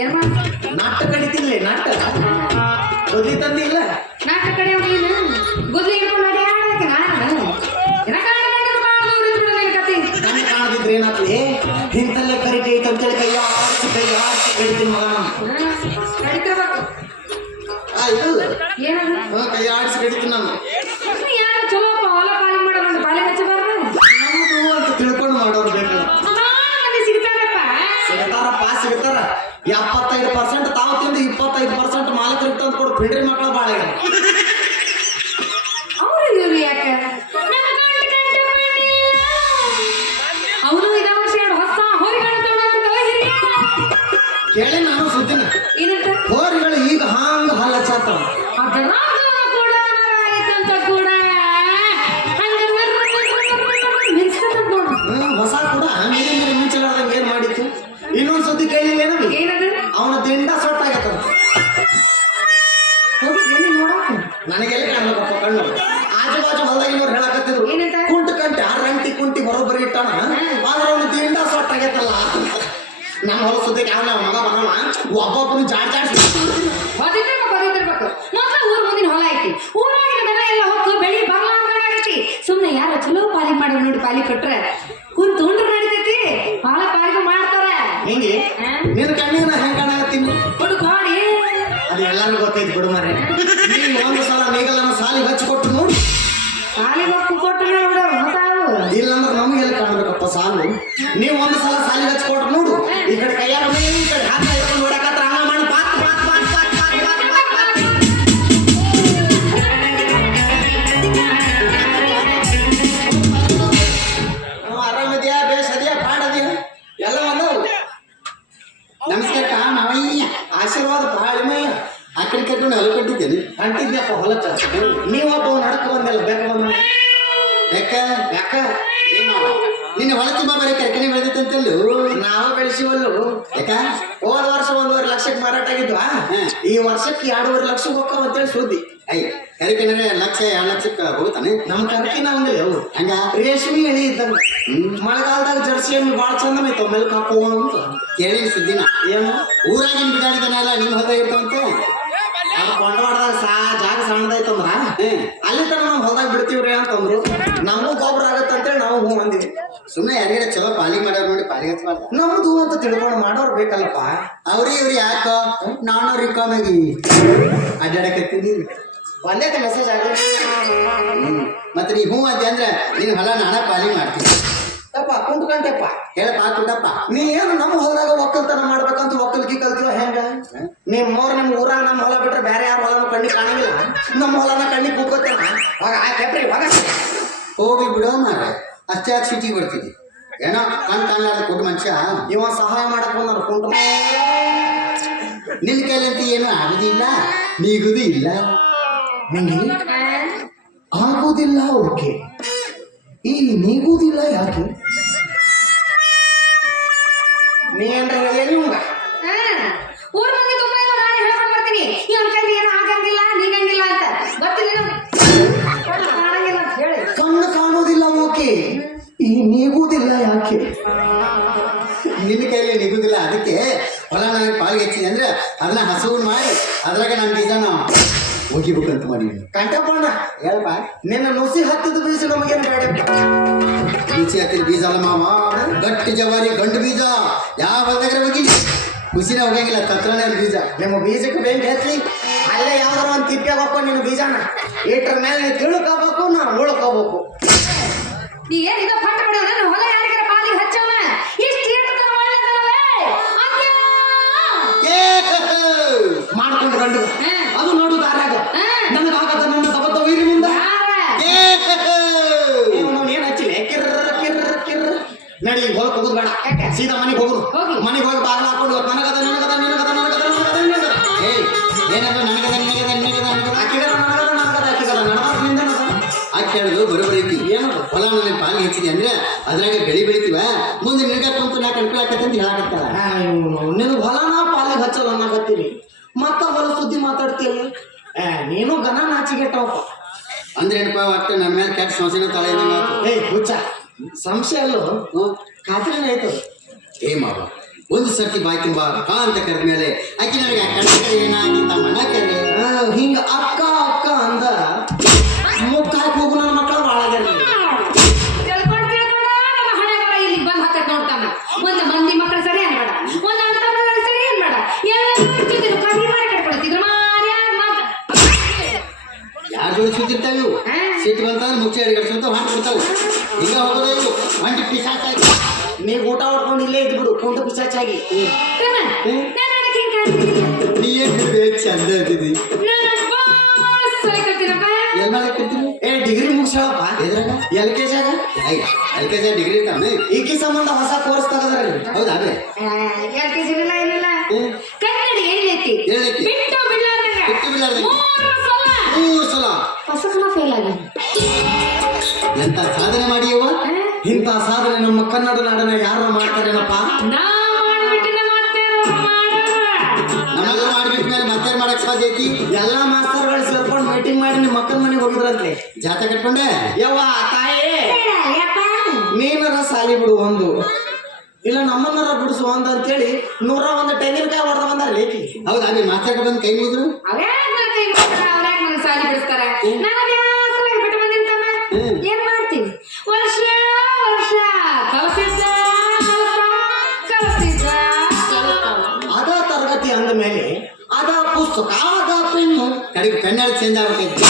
ಏನ್ ಮಾಡ ನಾಟ ಕಡಿತಿಲ್ಲ ನಾಟ ಗುದ್ಲಿ ತಂದಿಲ್ಲ ನಾಟ ಕಡೆ ನೀನು ಗುದ್ಲಿ ಹಿಡ್ಕೊಂಡು ನಡಿ ಆಡಕ್ಕೆ ಕಣ್ಣು ಕಾಣದಿದ್ರೆ ಏನಾಗ್ಲಿ ಇಂತಲ್ಲೇ ಕರಿಕೆ ಐತೆ ಅಂತೇಳಿ ಕೈ ಆಡಿಸಿ ಕಡಿತೀನಿ ಮಗ ಕಡಿತಿರ್ಬೇಕು ಇದಲ್ಲ ಏನದು ಕೈ ಆಡಿಸಿ ಕಡಿತೀನಿ ನಾನು ಯಾರು ಚಲೋ ಹೊಲ ಪಾಲಿ ಮಾಡೋದು ಪಾಲಿ ಹಚ್ಚಬಾರ್ದು ನಮ್ಮದು ಅಂತ ತಿಳ್ಕೊಂಡು ಮಾಡೋರು ಬೇಕಲ್ಲ ಸಿಗ್ತಾರಪ್ಪ ಸಿಗ್ತಾರ 75% ತಾವು ತಿಂದು 25% ಮಾಲಕರಿಗೆ ತಂದು ಕೊಡು ಬಿಡ್ರಿ ಮಕ್ಕಳ ಬಾಳ ಅವ್ರು ಇವ್ರು ಯಾಕೆ ಅವನು ಇದ ವರ್ಷ ಎರಡು ಹೊಸ ಹೋರಿಗಳು ತಗೊಂಡಂತ ಕೇಳಿ ನಾನು ಸುದ್ದಿನ ಏನಂತ ಹೋರಿಗಳು ಈಗ ಹಾಂಗ ಹಲ್ಲ ಚಾತಾವ ಅದರ ಕೂಡ ಆಯ್ತಂತ ಕೂಡ ಹೊಸ ಕೂಡ ನೀರಿನ ಮುಂಚೆಲಾರ್ದಂಗೆ ಏನ್ ಮಾಡಿತ್ತು ಇನ್ನೊಂದ್ ಸುದ್ದಿ ಕೇಳಿಲ್ಲ ಏನದು ಅವನ ದಿಂಡ ಸೊಟ್ಟಾಗತ್ತ ನನಗೆಲ್ಲ ಕಾಣ್ಬೇಕಪ್ಪ ಕಣ್ಣು ಆಜು ಬಾಜು ಹೊಲದಾಗಿನವ್ರು ಹೇಳಕತ್ತಿದ್ರು ಕುಂಟು ಕಂಟೆ ರಂಟಿ ಕುಂಟಿ ಬರೋಬ್ಬರಿ ಇಟ್ಟಾನ ಆದ್ರೆ ಅವನು ದಿಂಡ ಸೊಟ್ಟಾಗತ್ತಲ್ಲ ನಮ್ಮ ಹೊಲ ಸುದ್ದಿಗೆ ಅವನ ಮಗ ಬರೋಣ ಒಬ್ಬೊಬ್ಬನು ಜಾಡ್ಸಿ ಬದಿತಿರ್ಬೇಕು ಮೊದಲ ಊರ್ ಮುಂದಿನ ಹೊಲ ಐತಿ ಊರಾಗಿನ ದನ ಎಲ್ಲ ಹೊತ್ತು ಬೆಳಿ ಬರ್ಲಾರ್ದಾಗೈತಿ ಸುಮ್ನೆ ಯಾರ ಚಲೋ ಪಾಲಿ ಮಾಡಿ ನೋಡಿ ಪಾಲಿ ಕೊಟ್ರೆ ಕುಂತ ಉಂಡ್ರು ನಡಿತೈತಿ ಪಾಲಿಗೂ ಮಾಡ್ತಾರ ಹಿಂಗೆ ನಿನ್ನ ಕಣ್ಣಿನ ಹೆಂಗ್ ಕಾಣಕತ್ತೀನಿ ಹುಡುಕಾಡಿ ಅದು ಎಲ್ಲರಿಗೂ ಗೊತ್ತೈತಿ ಬಿಡು ಮಾರೆ ನೀನು ಒಂದು ಸಲ ನೀಗಲನ್ನ ಸಾಲಿಗೆ ಹಚ್ಚಿಕೊಟ್ಟು ನೋಡಿ ಸಾಲಿಗೆ ಹೊತ್ತು ಕೊಟ್ಟರೆ ನೋಡೋರು ಇಲ್ಲಂದ್ರೆ ನಮಗೆಲ್ಲ ಕಾಣ್ಬೇಕಪ್ಪ ಸಾಲು ನೀವು ಒಂದು ಸಲ ಸಾಲಿಗೆ ಹಚ್ಕೊಟ್ರು ನೋಡು ಈ ಕಡೆ ಕೈಯಾಗ ಈ ಕಡೆ ಹಾಕ ಹಿಡ್ಕೊಂಡು ನೋಡಕತ್ರ ಹಂಗ ಮಾಡಿ ಆರಾಮದ್ಯಾ ಬೇಸ್ ಅದ್ಯಾ ಪಾಡದ್ಯಾ ಎಲ್ಲ ಒಂದವು ನಮಸ್ಕಾರ ಮಾವಯ್ಯ ಆಶೀರ್ವಾದ ಬಾಳಿಮಯ್ಯ ಆ ಕಡೆ ಕರ್ಕೊಂಡು ಹೊಲ ಕೊಟ್ಟಿದ್ದೇನೆ ಅಂಟಿದ್ಯಪ್ಪ ಹೊಲಕ್ಕ ನೀವೊಬ್ಬ ನಡಕ ಬಂದಲ್ಲ ಬೇಕ ಬಂದ ಯಾಕ ನಿನ್ನ ಹೊಲ ತುಂಬಾ ಬರೀ ಕರ್ಕಣಿ ಬೆಳೆದಿತ್ತಂತಲ್ಲೂ ನಾವು ಬೆಳೆಸಿವಲ್ಲು ಯಾಕ ಹೋದ ವರ್ಷ 1.5 ಲಕ್ಷಕ್ಕೆ ಮಾರಾಟ ಆಗಿದ್ವಾ ಈ ವರ್ಷಕ್ಕೆ 2.5 ಲಕ್ಷ ಹೋಗ್ತಾವ ಅಂತೇಳಿ ಸುದ್ದಿ ಕರಿಕೆಣರೆ 1 ಲಕ್ಷ 2 ಲಕ್ಷಕ್ಕೆ ಹೋಗ್ತಾನೆ ನಮ್ಮ ಕರ್ಕಿನ ಹಂಗಲ್ಲ ಅವು ಹಂಗ ರೇಷ್ಮೆ ಎಳಿ ಇದ್ದಂಗ ಮಳೆಗಾಲದಾಗ ಜರ್ಸಿ ಎಮ್ಮೆ ಭಾಳ ಚಂದ ಐತವ ಮೆಲ್ಕ್ ಹಾಕೋ ಅಂತ ಕೇಳಿ ಸುದ್ದಿನ ಏನು ಊರಾಗಿನ ಬಿಡಾಡಿದನಲ್ಲ ನಿಮ್ಮ ಹೊಲದಾಗ ಇರ್ತಾವಂತೆ ಅದು ಕೊಂಡವಾಡದಾಗ ಜಾಗ ಸಣ್ಣದೈತಂದ್ರ ಅಲ್ಲಿ ತನ ನಾವು ಹೊಲದಾಗ ಬಿಡ್ತೀವ್ರಿ ಅಂತಂದ್ರು ನಮಗೂ ಗೊಬ್ಬರ ಆಗತ್ತಂತೇಳಿ ನಾವು ಹೂ ಅಂದಿವಿ ಸುಮ್ಮನೆ ಯಾರಿಗಾರ ಚಲೋ ಪಾಲಿ ಮಾಡೋರು ನೋಡಿ ಪಾಲಿ ಹಚ್ಬಾರ್ದು ನಮ್ದು ಅಂತ ತಿಳ್ಕೊಂಡು ಮಾಡೋರು ಬೇಕಲ್ಲಪ್ಪ ಇವ್ರಿ ಯಾಕ ನಾನು ರಿಕಾಮಾಗಿ ಅಡ್ಡಾಡಕತ್ತಿದ್ದೀವಿ ಒಂದೇ ಮೆಸೇಜ್ ಆಗ ಮತ್ತೆ ನೀ ಹೂ ಅಂತೆ ಅಂದ್ರೆ ನೀನು ಹೊಲ ನಾನ ಪಾಲಿ ಮಾಡ್ತೀನಿ ಅಪ್ಪ ಕುಂಟ್ಕಂಟಪ್ಪ ಹೇಳಪ್ಪ ಕುಂಟಪ್ಪ ನೀ ಏನು ನಮ್ಮ ಹೊಲದಾಗ ಒಕ್ಕಲ್ತನ ಮಾಡ್ಬೇಕಂತ ಒಕ್ಕಲ್ಕಿ ಕಲ್ತೀವ ಹೆಂಗ ನಿಮ್ಮ ಊರಾಗ ನಮ್ಮ ಹೊಲ ಬಿಟ್ರೆ ಬೇರೆ ಯಾರ ಹೊಲನ ಕಣ್ಣಿ ಕಾಣಂಗಿಲ್ಲ ನಮ್ಮ ಹೊಲನ ಕಣ್ಣಿ ಕೂಕೋತೇನ ಹೋಗಿ ಬಿಡೋ ಮಾರ ಅಷ್ಟೇ ಯಾಕೆ ಸಿಟಿಗೆ ಬರ್ತೀನಿ ಏನೋ ಕಾಣಲಾರ್ದ ಕೊಟ್ಟು ಮನುಷ್ಯ ಇವ ಸಹಾಯ ಮಾಡಕ್ ಬಂದ ಕುಂಟು ನಿನ್ನ ಕೈಲಂತ ಏನು ಆಗುದಿಲ್ಲ ನೀಗುದು ಇಲ್ಲ ಆಗುದಿಲ್ಲ ಓಕೆ ಈ ನೀಗುದಿಲ್ಲ ಯಾಕೆ ನೀ ಏನ್ರ ನಿಮ್ಗ ಊರ್ ಮಂದಿ ತುಂಬಾ ನಾನು ಹೇಳ್ಕೊಂಡ್ ಬರ್ತೀನಿ ಇವನ್ ಕೈಲಿ ಏನು ಆಗಂಗಿಲ್ಲ ನೀಗಂಗಿಲ್ಲ ಅಂತ ಗೊತ್ತಿಲ್ಲ ಕಾಣಂಗಿಲ್ಲ ಅಂತ ಹೇಳಿ ಕಣ್ಣು ಕಾಣೋದಿಲ್ಲ ಓಕೆ ಈ ನೀಗುದಿಲ್ಲ ಯಾಕೆ ನಿನ್ನ ಕೈಲಿ ನಿಗುದಿಲ್ಲ ಅದಕ್ಕೆ ಹೊಲ ನನಗೆ ಪಾಲಿಗೆ ಹೆಚ್ಚಿದೆ ಅಂದ್ರೆ ಅದನ್ನ ಹಸುವು ಮಾಡಿ ಅದ್ರಾಗ ನನ್ನ ಬೀಜನ ಹೋಗಿಬೇಕಂತ ಮಾಡಿ ಕಂಠಪಣ್ಣ ಹೇಳಪ್ಪ ನಿನ್ನ ನುಸಿ ಹತ್ತಿದ ಬೀಜ ನಮಗೇನು ಬೇಡ ನುಸಿ ಹತ್ತಿದ ಬೀಜ ಅಲ್ಲ ಮಾವ ಗಟ್ಟಿ ಜವಾರಿ ಗಂಡು ಬೀಜ ಯಾವ ಹೊಲದಾಗ ಹೋಗಿ ಖುಷಿನ ಹೋಗಂಗಿಲ್ಲ ತತ್ರನೇ ಬೀಜ ನಿಮ್ಮ ಬೀಜಕ್ಕೆ ಬೆಂಕಿ ಹಚ್ಚಿ ಅಲ್ಲೇ ಯಾವ್ದಾರ ಒಂದು ತಿಪ್ಪಾಗ ಹಾಕೊಂಡು ನಿನ್ನ ಬೀಜನ ಇಟ್ರ ಮೇಲೆ ನೀವು ತಿಳ್ಕೋಬೇಕು ನಾವು ಉಳ್ಕೋಬೇಕು ನೀ ಏನಿದ ಪಟ್ಟ ಬಿಡೋ ನನ್ನ ಹೊಲ ಯಾರಿಗಾರ ಪಾಲಿಗೆ ಹಚ್ಚವ ಇಷ್ಟು ಮಾಡ್ಕೊಂಡು ಗಂಡು ಅದು ನೋಡು ದಾರ್ಯಾಗ ನನಗಾಗತ್ತ ನನ್ನ ತಬತ್ತ ವೈರಿ ಮುಂದ ಏನ್ ಹಚ್ಚಿಲ್ಲ ಕಿರ್ರ ನಡಿ ಹೊಲಕ್ಕೆ ಹೋಗುದು ಬೇಡ ಸೀದಾ ಮನೆಗೆ ಹೋಗುದು ಮನೆಗೆ ಹೋಗಿ ಬಾಗಿಲು ಹಾಕೊಂಡು ನನಗದ ಏನಂದ್ರೆ ಕೇಳಿದ್ರು ಬರೋಬರಿ ಐತಿ ಏನು ಹೊಲ ನನ್ನ ಪಾಲಿಗೆ ಹೆಚ್ಚಿದೆ ಅಂದ್ರೆ ಅದ್ರಾಗ ಬೆಳಿ ಬೆಳಿತೀವ ಮುಂದೆ ನಿನಗಂತೂ ನಾ ಕಣ್ಕೊಳಕತ್ತಂತ ಹೇಳಕತ್ತಾರ ನಿನ್ನ ಹೊಲನ ಪಾಲಿಗೆ ಹಚ್ಚಲ್ಲ ಅನ್ನಕತ್ತೀರಿ ಮತ್ತ ಹೊಲ ಸುದ್ದಿ ಮಾತಾಡ್ತೀಯಲ್ಲ ನೀನು ಗನ ನಾಚಿಗೆಟ್ಟವಪ್ಪ ಅಂದ್ರೆ ಏನಪ್ಪ ಒಟ್ಟು ನನ್ನ ಮೇಲೆ ಕೆಟ್ಟ ಸಂಶಯನ ತಲೆ ಹುಚ್ಚ ಸಂಶಯ ಅಲ್ಲೋ ಖಾತ್ರಿನೇ ಆಯ್ತು ಮಾವ ಒಂದು ಸರ್ತಿ ಬಾಕಿ ಬಾ ಬಾ ಅಂತ ಕರೆದ ಮೇಲೆ ಆಕಿ ನನಗೆ ಕಣ್ಣ ಕರೆ ಏನಾಗಿ ತಮ್ಮಣ್ಣ ಕರೆ ಹಿಂಗ ಅಕ್ಕ ಅಕ್ಕ ಅಂದ ಮುಖ ಹಾಕಿ ಹೋಗು ನನ್ನ ಮಕ್ಕಳ ಬಾಳಾಗ್ಯಾರ ತಿಳ್ಕೊಂಡ್ ನಮ್ಮ ಹಣೆ ಬರ ಇಲ್ಲಿ ಬಂದ್ ಹಾಕತ್ ನೋಡ್ತಾನ. ಒಂದ್ ಮಂದಿ ಮಕ್ಕಳು ಸರಿ ಅನ್ಬೇಡ, ಒಂದ್ ಅಣ್ಣ ತಮ್ಮ ಸರಿ ಅನ್ಬೇಡ, ಎಲ್ಲ ಕಡಿಮೆ ಮಾಡಿ ಕಟ್ಕೊಳ್ತಿದ್ರು ಮಾರ್ಯಾಗ ಮಾತ್ರ ಯಾರು ಜೋಡಿ ಸುತ್ತಿರ್ತಾವ ಇವು ಸಿಟ್ಟು ಬಂತಂದ್ರೆ ಮುಚ್ಚಿ ಅಡಿಗಡ್ಸ್ಕೊಂತ ಹೊಂಟು ಬಿಡ್ತಾವು. ಹಿಂಗ ಹೋಗೋದ ಇವು ಹೊಂಟಿ ಪಿಸಾಚಾಗಿ ನೀವು ಊಟ ಹೊಡ್ಕೊಂಡು ಇಲ್ಲೇ ಇದ್ದು ಬಿಡು ಕುಂಟ ಪಿಸಾಚಾಗಿ. ನೀ ಏನ್ ಚಂದ ಅಂತಿದ್ದಿ ಎಲ್ ಮಾಡಿ ಕರ್ತೀನಿ ಏ ಡಿಗ್ರಿ ಮುಗಿಸ್ಯಾಳಪ್ಪ ಎದ್ರಾಗ LKG LKG ಡಿಗ್ರಿ ಇರ್ತಾವೆ ಈಕಿ ಸಂಬಂಧ ಹೊಸ ಕೋರ್ಸ್ ತಗದ್ರಲ್ಲಿ. ಹೌದಾ ಅದೇ ಇಲ್ಲ ಏನಿಲ್ಲ ಕನ್ನಡಿ ಏನೈತಿ ಏನೈತಿ? ಬಿಟ್ಟು ಬಿಡ್ಲಾರ್ದಂಗ ಬಿಟ್ಟು ಬಿಡ್ಲಾರ್ದಂಗ. 3 ಸಲ ಹೊಸ ಸಲ ಫೇಲ್ ಆಗಿ ಎಂತ ಸಾಧನೆ ಮಾಡಿಯವ. ಇಂಥ ಸಾಧನೆ ನಮ್ಮ ಕನ್ನಡ ನಾಡನ ಯಾರು ಮಾಡ್ತಾರೇನಪ್ಪ? ನಾ ಮಾಡ್ಬಿಟ್ಟಿನ ಮಾಡ್ತೇವೆ ನಮಗ ಮಾಡ್ಬಿಟ್ಟ ಮೇಲೆ ಮತ್ತೆ ಮಾಡಕ್ ಸಾಧ್ಯ ಐತಿ? ಎಲ್ಲಾ ಮಾಸ್ತರ್ಗಳು ಸೇರ್ಕೊಂಡು ಮೀಟಿಂಗ್ ಮಾಡಿ ನಿಮ್ಮ ಮಕ್ಕಳ ಮನೆಗೆ ಹೋಗಿದ್ರಂತೆ. ಜಾತ ಕಟ್ಕೊಂಡೆ ಯವ್ವ ತಾಯಿ ನೀನರ ಸಾಲಿ ಬಿಡು ಒಂದು, ಇಲ್ಲ ನಮ್ಮನ್ನರ ಬಿಡಿಸು ಒಂದ್ ಅಂತೇಳಿ 101 ತೆಂಗಿನಕಾಯಿ ಹೊಡೆದ ಬಂದಾರ ಏಕಿ. ಹೌದಾ ನೀ ಮಾತಾಡ ಬಂದು ಕೈ ಮುಗಿದ್ರು ಅವ್ರ್ಯಾಕ್ ನನ್ನ ಕೈ ಮಾಡ್ತಾರ, ಅವ್ರ್ಯಾಕ್ ನನ್ನ ಸಾಲಿ ಬಿಡಿಸ್ತಾರ. ನಾನು ವ್ಯಾಸರಾಗಿ ಬಿಟ್ಟು ಬಂದಿರ್ತಮ್ಮ ಏನ್ ಮಾಡ್ತೀನಿ? ವರ್ಷ ವರ್ಷ ಕಲ್ಸಿದ್ದ ಅದ ತರಗತಿ ಅಂದ ಮೇಲೆ ಅದ ಪುಸ್ತಕ ಅದ ಪೆನ್ನು ಕಡೆಗೆ ಕನ್ನಡ ಚೇಂಜ್ ಆಗ್ಬಿಟ್ಟೈತಿ.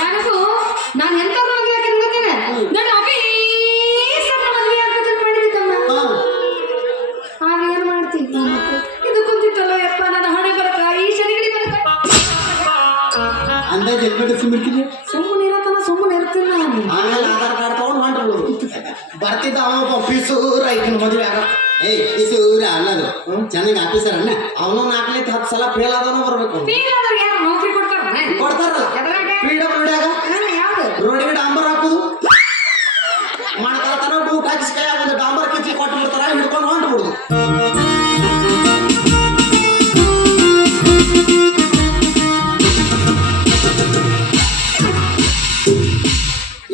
ನನಗೂ ನಾನು ಎಂತ ಮದುವೆ ಆಗ್ತದೆ ಗೊತ್ತೇನೆ, ನನ್ನ ಆಫೀಸರ್ನ ಮದುವೆ ಆಗ್ತದೆ ಅಂತ ಮಾಡಿದ್ದಮ್ಮ. ಆಗ ಏನ್ ಮಾಡ್ತೀನಿ ಇದು ಕುಂತಿತ್ತಲ್ಲ ಯಪ್ಪ ನನ್ನ ಹಣೆ ಬರಕ ಈ ಶನಿಗಡಿ ಬರಕ ಅಂದಾಜ್ ಎಲ್ಬಿಟ್ಟು ಸಿಮ್ಮಿರ್ತೀನಿ ಸುಮ್ಮನೆ ಇರತ್ತನ ಸುಮ್ಮನೆ ಇರ್ತೀನಿ ನಾನು. ಆಮೇಲೆ ಆಧಾರ್ ಕಾರ್ಡ್ ತಗೊಂಡು ಹೊಂಟ್ಬಿಡುದು. ಬರ್ತಿದ್ದ ಅವ ಪೀಸೂರ ಐತಿನ ಮದುವೆ ಆಗ. ಏಯ್ ಪಿಸೂರ ಅನ್ನೋದು ಚೆನ್ನಾಗಿ ಆಫೀಸರ್ ಅಣ್ಣ ಅವನು 4-10 ಸಲ ಫೇಲ್ ಆದವನು ಬರ್ಬೇಕು. ಫೇಲ್ ಆದವ್ರಿಗೆ ಯಾರು ನೌಕರಿ ಕೊಡ್ತಾರ? ಕೊಡ್ತಾರಲ್ಲ PWD ಯಾವ್ದು ರೋಡಿಗೆ ಡಾಂಬರ್ ಹಾಕುದು ಮಾಡ್ತಾರ ಬೂಟ್ ಹಾಕಿಸಿ ಕೈ ಆಗೋದು ಡಾಂಬರ್ ಕಿಚ್ಚಿ ಕೊಟ್ಟು ಬಿಡ್ತಾರ ಹಿಡ್ಕೊಂಡು ಹೊಂಟ್ಬಿಡುದು.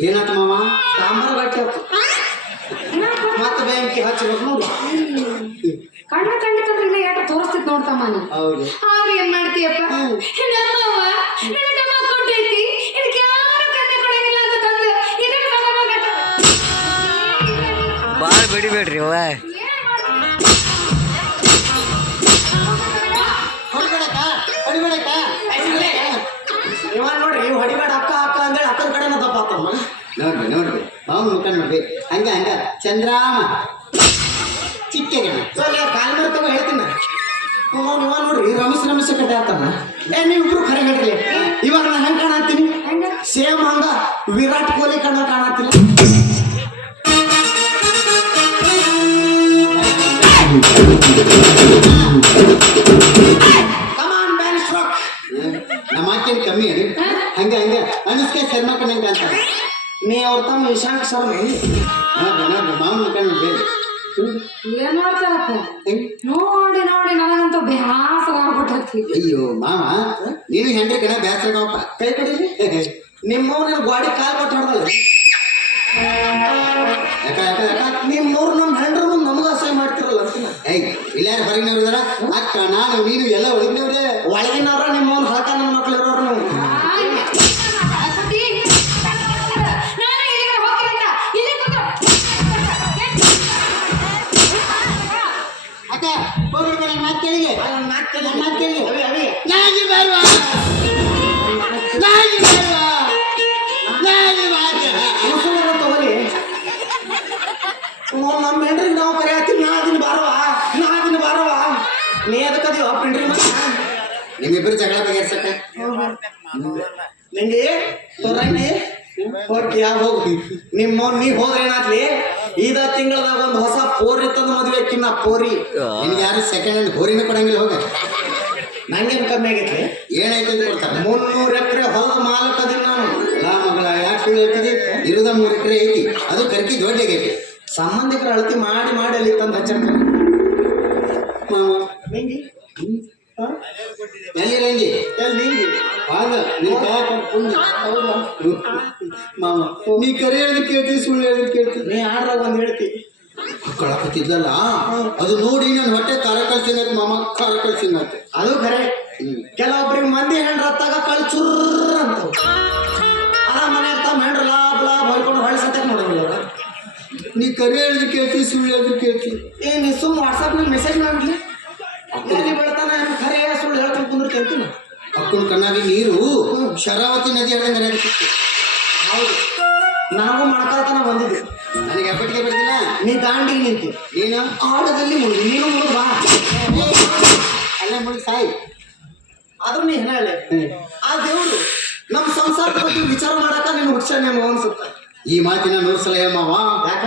ಏನಾತ ಮಾವ? ಡಾಂಬರ್ ಗಟ್ಟಿ ಹಾಕು ಮತ್ತೆ ಬ್ಯಾಂಕಿ ಹಚ್ಚಬೇಕು ನೋಡು. ಕಣ್ಣ ಕಂಡಿತ್ತಂದ್ರೆ ಇನ್ನ ಯಾಕೆ ತೋರಿಸ್ತಿತ್ತು ನೋಡ್ತಮ್ಮ ನೀ. ಹೌದು ಆದ್ರೆ ಏನ್ ಮಾಡ್ತೀಯಪ್ಪ, ನಮ್ಮವ್ವ ನನ್ನ ತಮ್ಮ ಕೊಟ್ಟೈತಿ ಇದಕ್ಕೆ ಯಾರು ಕನ್ನೆ ಕೊಡಂಗಿಲ್ಲ ಅಂತ ತಂದು ಇದನ್ನ ತಗೊಂಡೋಗಟ್ಟ. ಬಾಳ ಬಿಡಿಬೇಡ್ರಿ ಅವ್ವ. ಹೊಡಿಬೇಡಕ್ಕ ಹೊಡಿಬೇಡಕ್ಕ. ಇವ ನೋಡ್ರಿ ಇವ್ ಹೊಡಿಬೇಡ ಅಕ್ಕ ಅಕ್ಕ ಅಂದೇಳಿ ಅಕ್ಕನ ಕಡೆನ ತಪ್ಪಾತಮ್ಮ. ನೋಡ್ರಿ ಮಾವನ ಮುಖ ನೋಡ್ರಿ ಹಂಗ ಹಂಗ ಚಂದ್ರಾಮ ಚಿಕ್ಕಗೆ ಕಾಲ್ ಮೇಲೆ ತಗೋ ಹೇಳ್ತೀನಿ. ಇವ ನೋಡ್ರಿ ರಮೇಶ್ ಕಡೆ ಆತನ. ನೀವಿಬ್ರು ಖರೆ ಹೇಳ್ರಿ ಇವಾಗ ನಾ ಹೆಂಗ್ ಕಾಣತ್ತೀನಿ? ಸೇಮ್ ಹಂಗ ವಿರಾಟ್ ಕೊಹ್ಲಿ ಕಣ್ಣ ಕಾಣತ್ತಿಲ್ಲ. ಕಮಾನ್ ಬ್ಯಾನ್ ಸ್ಟ್ರೋಕ್. ನಮ್ಮ ಮಾತೇನು ಕಮ್ಮಿ ಹೇಳಿ ಹಂಗ ಹಂಗ ಅನುಷ್ಕಾ ಶರ್ಮಾ ಕಣ್ಣಂಗ ಅಂತಾರೆ. ನೀ ಅವ್ರ ತಮ್ಮ ಇಶಾಂಕ್ ಶರ್ಮಾ ನೋಡ್ರಿ ಮಾವನ ಮುಖ ನೋಡ್ರಿ ಏನ್ ಮಾಡ್ತಾರಪ್ಪ ಹೆಂಗ್ ನೋಡಿ ನೋಡಿ ನನಗಂತೂ ಬೇಸರ ಆಗ್ಬಿಟ್ಟೈತಿ. ಅಯ್ಯೋ ಮಾವ ನೀನು ಹೆಂಡ್ರಿ ಕಣ ಬೇಸರಪ್ಪ. ಕೈ ಕಡೀರಿ ನಿಮ್ಮವ್ ನಿನ್ ಗಾಡಿ ಕಾಲ್ ಕೊಟ್ಟು ಹೊಡ್ದಲ್ಲ. ಯಾಕ ಯಾಕ ಯಾಕ ನಿಮ್ಮವ್ರು ನಮ್ಮ ಹೆಂಡ್ರ ಮುಂದೆ ನಮಗ ಅಸಹ್ಯ ಮಾಡ್ತಿರಲ್ಲ ಅಂತೀನಿ. ಏಯ್ ಇಲ್ಲಾರ ಹೊರಗಿನವ್ರು ಇದಾರ ಅಕ್ಕ ನಾನು ನೀನು ಎಲ್ಲ ಒಳಗಿನವ್ರೆ. ಒಳಗಿನವ್ರ ನಿಮ್ಮವ್ನ ಹಾಕ ನನ್ನ ಮಕ್ಳು ಇರೋರು ನೀವು. ನಾನು ಇಲ್ಲಿಗೆ ಹೋಗ್ತೀನಂತ ಇಲ್ಲಿ ಕೂತ್ರು. ಅಕ್ಕ ಹೋಗ್ಬಿಡ್ಕ ನನ್ನ ಮಾತು ಕೇಳಿಗೆ ನನ್ನ ಮಾತ್ ಕೇಳಿ. ನನ್ನ ಮಾತು ಕೇಳಿಗೆ ಅವಿ ಅವಿ ನಾಗಿ ಬರುವ ನಾಗಿ ಬರುವ ನಾಗಿ ಬಾರ ಮುಸುಳರ ತಗೊಳ್ಳಿ. ನಮ್ಮ ಹೆಂಡ್ರಿಗೆ ನಾವು ಕರೆಯತ್ತೀವಿ ನಾ ದಿನ ಬಾರವ ನೀ ಅದಕ್ಕದೀವ ಪಿಂಡ್ರಿ ಮಕ್ಕ ನಿಮ್ಮಿಬ್ಬರು ಜಗಳ ಬಗೆಹರ್ಸಕ್ಕ ನಿಂಗೆ ತೊರಂಗಿ ಹೋಗಿ ಹೋಗಿ ನಿಮ್ಮ ನೀ ಹೋದ್ರೆ ಏನಾಗ್ಲಿ ಇದ ತಿಂಗಳದಾಗ ಒಂದು ಹೊಸ ಪೋರಿ ತಂದು ಮದುವೆ ಕಿನ್ನ ಪೋರಿ. ನಿಮ್ಗೆ ಯಾರು ಸೆಕೆಂಡ್ ಹ್ಯಾಂಡ್ ಬೋರಿನ ಕೊಡಂಗಿಲ್ಲ ಹೋಗ. ನಂಗೇನು ಕಮ್ಮಿ ಆಗೈತಿ? ಏನಾಯ್ತು ಅಂತ ಕೊಡ್ತಾರೆ 300 ಎಕರೆ ಹೊಲದ ಮಾಲಕ್ ಅದೀನಿ ನಾನು. ಲಾ ಮಗಳ ಯಾಕೆ ಸುಳ್ಳು ಹೇಳ್ತಿದ್ದಿ? ಇರುದ 3 ಎಕರೆ ಐತಿ ಅದು ಕರ್ಕಿ ದೊಡ್ಡ ಆಗೈತಿ. ಸಂಬಂಧಿಕರ ಅಳತಿ ಮಾಡಿ ಮಾಡಿ ಅಲ್ಲಿ ತಂದು ಹಚ್ಚಕ್ಕ ಮಾವ ನಿಂಗಿ ಎಲ್ಲಿ ರಂಗಿ ಎಲ್ಲಿ ನಿಂಗಿ ಹಾಗ ನೀನ್ ಕೈ ಹಾಕೊಂಡು ಕುಂದ್ರು. ಮಾಮ ನೀ ಕರೆ ಹೇಳಿದ್ ಕೇಳ್ತಿ ಸುಳ್ಳು ಹೇಳಿದ್ ಕೇಳ್ತಿ. ನೀ ಆಡ್ರಾಗ ಒಂದ್ ಹೇಳ್ತಿ ಕಳಕತ್ತಿದ್ದಲ್ಲ ಅದು ನೋಡಿ ನನ್ನ ಹೊಟ್ಟೆ ಖಾರ ಕಳ್ಸಿಂಗತ್ತೆ ಮಾಮ, ಖಾರ ಕಳ್ಸಿಂಗತ್ತೆ. ಅದು ಖರೆ. ಕೆಲವೊಬ್ರಿಗೆ ಮಂದಿ ಹೆಂಡ್ರತ್ತಾಗ ಕಳ್ ಚುರ್ರ ಅಂತ ಅದ ಮನೆ ಇರ್ತಾವ ಹೆಂಡ್ರ ಲಾಭ ಲಾಭ ಹೊಯ್ಕೊಂಡು ಹೊಳೆ ಸತ್ಯಕ್ಕೆ ನೋಡಂಗಿಲ್ಲ ಅವ್ರ. ನೀ ಕರೆ ಹೇಳಿದ್ ಕೇಳ್ತಿ ಸುಳ್ಳು ಹೇಳಿದ್ ಕೇಳ್ತಿ. ನೀ ಸುಮ್ಮ ವಾಟ್ಸಪ್ನಲ್ಲಿ ಮೆಸೇಜ್ ಮಾಡ್ಲಿ ಎಲ್ಲಿ ಬೆಳ್ತಾನ ಖರೆ ಸುಳ್ಳು ಹೇಳ್ಕೊಂಡು ಕುಂದಿರ್ತೀನಿ. ಅಕ್ಕನ ಕಣ್ಣಾಗಿ ನೀರು ಶರಾವತಿ ನದಿ ಹರಿದಂಗೆ ಹರಿಯಾಕತ್ತಿತ್ತು. ಹೌದು, ನಾವು ಮಾಡ್ಕೊಳ್ತಾನ ಬಂದಿದ್ದೆ. ನನಗೆ ಎಪ್ಪಟ್ಟಿಗೆ ಬರ್ತಿಲ್ಲ. ನೀ ದಾಂಡಿಗೆ ನಿಂತಿ, ನೀನು ಆಳದಲ್ಲಿ ಮುಳುಗಿ, ನೀನು ಮುಳುಗ್ ಬಾ. ಅಲ್ಲೇ ಮುಳುಗಿ ಸಾಯಿ. ಆದ್ರೂ ನೀ ಏನ ಹೇಳಿ ಆ ದೇವ್ರು ನಮ್ಮ ಸಂಸಾರದ ಬಗ್ಗೆ ವಿಚಾರ ಮಾಡಾಕ ನೀನು ಹುಡ್ಸಾನೇನು ಅನ್ಸುತ್ತ. ಈ ಮಾತಿನ 100 ಸಲ ಹೇಳ ಮಾವ. ಯಾಕ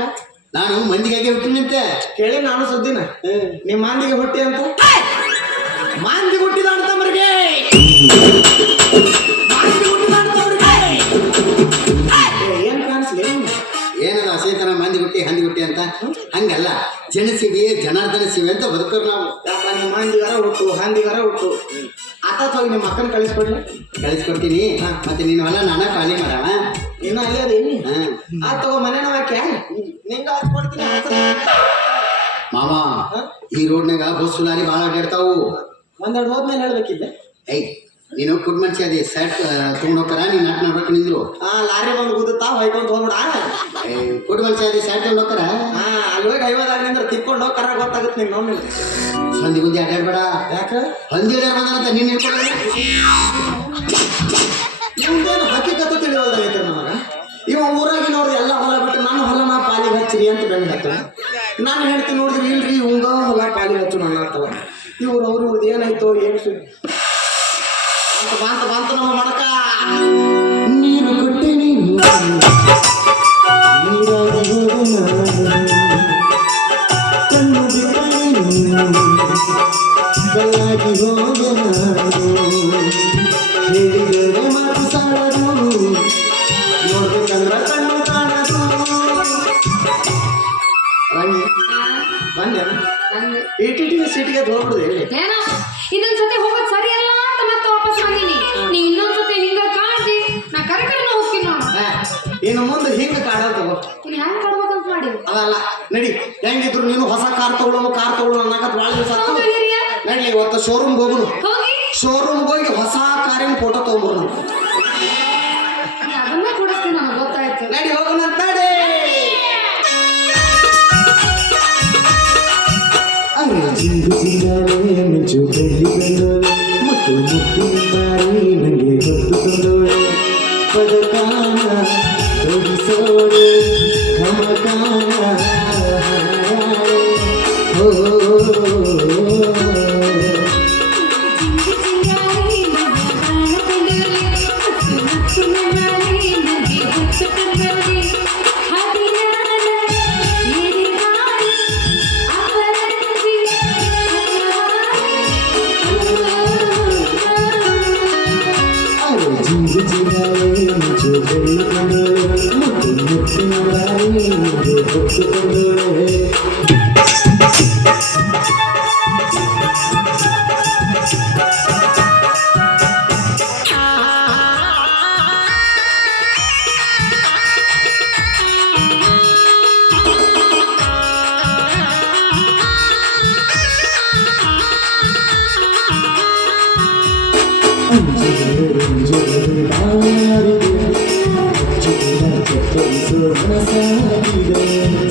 ನಾನು ಮಂದಿಗಾಗಿ ಹುಟ್ಟಿನಂತೆ ಕೇಳಿ ನಾನು ಸುದ್ದಿನ ನಿಮ್ಮ ಮಾಂದಿಗೆ ಹುಟ್ಟಿ ಅಂತ. ಮಾಂದಿ ಹುಟ್ಟಿದ ಅಂತ ಮರಿಗೆ ಮಾಂದಿ ಹುಟ್ಟಿದ ಅಂತ ಏನ್ ಕಾಣಿಸ್ಲಿ ಏನದ ಅಸೇತನ ಮಂದಿ ಹುಟ್ಟಿ ಹಂದಿ ಹುಟ್ಟಿ ಅಂತ ಹಂಗಲ್ಲ. ಜನಸಿವೆ ಜನಾರ್ದನ ಸಿವೆ ಅಂತ ಬದುಕೋರು ನಾವು. ಯಾಕ ನಿಮ್ಮ ಮಾಂದಿಗಾರ ಹುಟ್ಟು ಹಂದಿಗಾರ ಹುಟ್ಟು ಆತ ಹೋಗಿ ನಿಮ್ಮ ಅಕ್ಕನ ಕಳಿಸ್ಕೊಡ್ಲಿ. ಕಳಿಸ್ಕೊಡ್ತೀನಿ. ಮತ್ತೆ ನೀನು ಹೊಲ ನಾನ ಖಾಲಿ ಮಾಡವ ಇನ್ನು ಅಲ್ಲೇ ಅದೇನಿ ಆ ತಗೋ ಮನೆ ಹಾಕ್ಯ ನಿಂಗ ಹಾಕ್ಕೊಡ್ತೀನಿ. ಮಾಮ ಈ ರೋಡ್ನಾಗ ಬಸ್ ಲಾರಿ ಭಾಳ ಅಡ್ಡಾಡ್ತಾವು. ಒಂದೆರಡು ಹೋದ್ಮೇಲೆ ಹೇಳ್ಬೇಕಿದ್ದೆ. ಏಯ್ ನೀನು ಕುಡ್ ಮನುಷ್ಯ ಅದೇ ಸೆಟ್ ತೊಗೊಂಡು ಹೋಗ್ತಾರ ನೀನು ನಾಟ್ ನೋಡ್ಬೇಕು ನಿಂದ್ರು. ಲಾರಿ ಬಂದು ಗುದ್ದುತ್ತಾ ಹೊಯ್ಕೊಂತ ಹೋಗ್ಬಿಡ. ಕುಡ್ ಮನುಷ್ಯ ಅದೇ ಸೆಟ್ ತೊಗೊಂಡು ಹೋಗ್ತಾರ. ಅಲ್ಲಿ ಹೋಗಿ ಐವದಾಗಿಂದ್ರೆ ತಿಕ್ಕೊಂಡು ಹೋಗಿ ಕರ ಗೊತ್ತಾಗುತ್ತೆ ನಿನ್ ನೋಡಿ. ಸಂದಿ ಗುಂದಿ ಅಡ್ಡಾಡ್ಬೇಡ. ಯಾಕ ಹಂದಿ ಅಡ್ಡಾಡ್ಬಂದಂತ ನೀನು ಹೇಳ್ಕೊಳ್ಳ. ಇವಂದೇನು ಹಕ್ಕಿಕತೆ ತಿಳಿಯೋದಾಗೈತೆ ನಮಗ. ಇವ ಊರಾಗಿನವ್ರು ಎಲ್ಲ ಹೊಲ ಬಿಟ್ಟು ನಾನು ಹೊಲನ ಪಾಲಿಗೆ ಹಚ್ಚಿರಿ ಅಂತ ಬೆಂಡ್ ಹತ್ತ. ನಾನು ಹೇಳ್ತೀನಿ ನೋಡಿದ್ರಿ ಇಲ್ರಿ ಇವಂಗ ಹೊಲ ಪಾಲಿಗೆ ಹಚ್ಚು ನನ್ನ ಅಂತವ. ಇವ್ರು ಇವ್ರದ್ದು ಏನಾಯ್ತು ಏನು ಸುದ್ದಿ ಬಾಂತ ನಮ್ಮ ಮಡಕ ನೀನು ಕೊಟ್ಟೆ ನೀನು ಕಣ್ಣು ಕಲ್ಲಾಗಿ ಹೋಗ ಹೇಳಿದರೆ ಮಾತು ಸಾಲದು ನೋಡ್ಬೇಕಂದ್ರ ಕಣ್ಣು ಕಾಣದು. ರಂಗಿ ಬಂದೆ ಇಟಿ ಸಿಟಿಗೆ ಹೋಗ್ಬಿಡುದು ಎಲ್ಲಿ ಏನೋ ಇದೊಂದ್ಸತಿ ಹೋಗೋದ್ ಸರಿ ಅಲ್ಲ ಅಂತ ಮತ್ತೆ ವಾಪಸ್ ಬಂದೀನಿ. ನೀ ಇನ್ನೊಂದ್ಸತಿ ಹಿಂಗ ಕಾಣ್ತಿ ನಾ ಕರೆಕರೆನ ಹೋಗ್ತೀನಿ ನೋಡು. ಇನ್ನು ಮುಂದೆ ಹಿಂಗ ಕಾಡಲ್ ತಗೋ. ನೀನ್ ಹೆಂಗ್ ಕಾಡ್ಬೇಕಂತ ಮಾಡಿ ಅದಲ್ಲ ನಡಿ. ಹೆಂಗಿದ್ರು ನೀನು ಹೊಸ ಕಾರ್ ತಗೊಳ್ಳೋನು ಅನ್ನಕತ್ ಭಾಳ ದಿವಸ ಹೌದು ಹಿರಿಯ. ನಡ್ಲಿ ಇವತ್ತು ಶೋರೂಮ್ಗೆ ಹೋಗುನು. ಹೋಗಿ ಶೋರೂಮ್ಗೆ ಹೋಗಿ ಹೊಸ ಕಾರಿನ ಫೋಟೋ ತಗೊಂಡ್ಬರು. ನೀ ಅದನ್ನ ಕೊಡಿಸ್ತೀನಿ ನನಗೆ ಗೊತ್ತಾಯ್ತು. ನಡಿ ಹೋಗೋಣ ತಡೆ. ಜಿಂಗು ಜಿಂಗಾಳೆ ಮಿಂಚು ಬೆಳ್ಳಿ ಬಂದೋಳೆ ಮುತ್ತು ಮುತ್ತಿನಾರಿ ನಂಗೆ ಹೊತ್ತು ತಂದೋಳೆ ಪದಕಾನ ತೊಡಿಸೋಳೆ ಘಮಕಾನ ಓ ಜಿಂಗು ಜಿಂಗಾಳೆ ಮಿಂಚು ಬೆಳ್ಳಿ ಬಂದೋಳೆ ಮುತ್ತು ಮುತ್ತಿನಾರಿ ನಂಗೆ ಹೊತ್ತು ತಂದೋಳೆ. ರಂಜುಗಳು